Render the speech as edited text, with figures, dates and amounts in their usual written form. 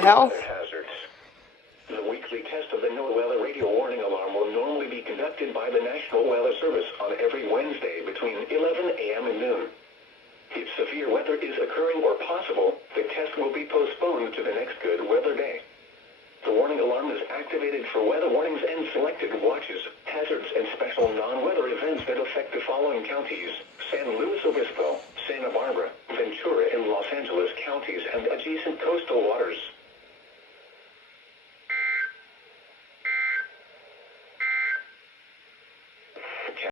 the hell? Hazards. The weekly test of the NOAA weather radio warning alarm will normally be conducted by the National Weather Service on every Wednesday between 11 a.m. and noon. If severe weather is occurring or possible, the test will be postponed to the next good weather day. The warning alarm is activated for weather warnings and selected watches, hazards, and special non-weather events that affect the following counties: San Luis Obispo, Santa Barbara, Ventura, and Los Angeles counties and adjacent coastal waters.